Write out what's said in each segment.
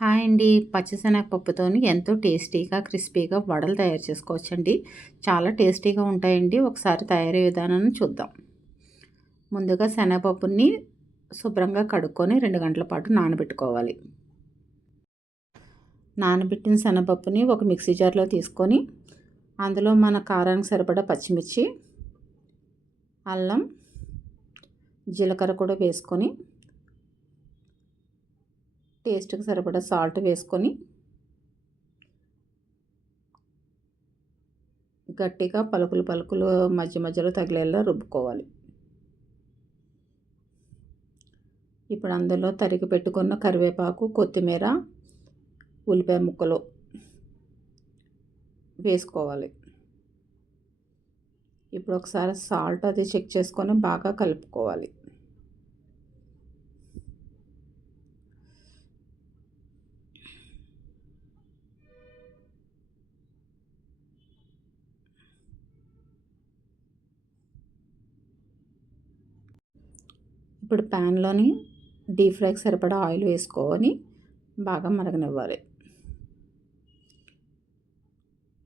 Hi అండి. పచ్చిశనగపప్పుతోని ఎంతో టేస్టీగా క్రిస్పీగా వడలు తయారు చేసుకోవచ్చండి. చాలా టేస్టీగా ఉంటాయండి. ఒకసారి తయారీ విధానాన్ని చూద్దాం. ముందుగా శనగపప్పుని శుభ్రంగా కడుక్కొని రెండు గంటల పాటు నానబెట్టుకోవాలి. నానబెట్టిన శనగపప్పుని ఒక మిక్సీ జార్లో తీసుకొని అందులో మన కారానికి సరిపడా పచ్చిమిర్చి అల్లం జీలకర్ర కూడా వేసుకొని టేస్ట్కి సరిపడా సాల్ట్ వేసుకొని గట్టిగా పలుకులు పలుకులు మధ్య మధ్యలో తగిలేలా రుబ్బుకోవాలి. ఇప్పుడు అందులో తరిగి పెట్టుకున్న కరివేపాకు కొత్తిమీర ఉల్లిపాయ ముక్కలు వేసుకోవాలి. ఇప్పుడు ఒకసారి సాల్ట్ అది చెక్ చేసుకొని బాగా కలుపుకోవాలి. ఇప్పుడు ప్యాన్లోని డీప్ ఫ్రైకి సరిపడా ఆయిల్ వేసుకొని బాగా మరగనివ్వాలి.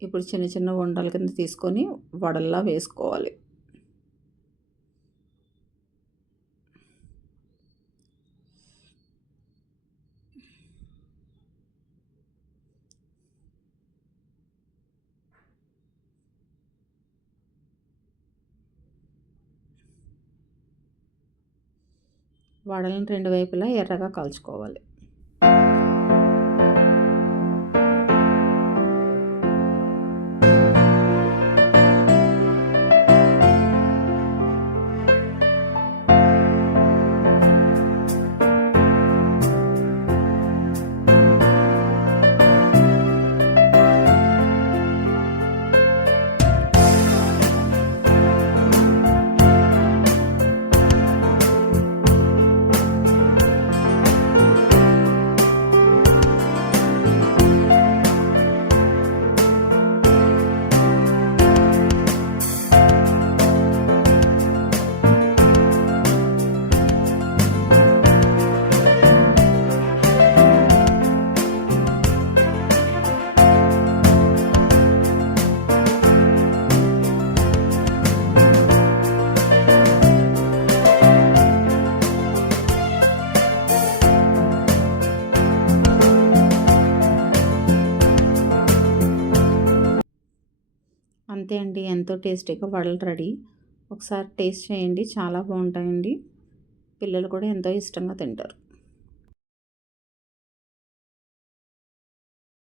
ఇప్పుడు చిన్న చిన్న ఉండల కింద తీసుకొని వడల్లా వేసుకోవాలి. వడలను రెండు వైపులా ఎర్రగా కాల్చుకోవాలి. అంతే అండి. ఎంతో టేస్టీగా వడలు రెడీ. ఒకసారి టేస్ట్ చేయండి. చాలా బాగుంటాయండి. పిల్లలు కూడా ఎంతో ఇష్టంగా తింటారు.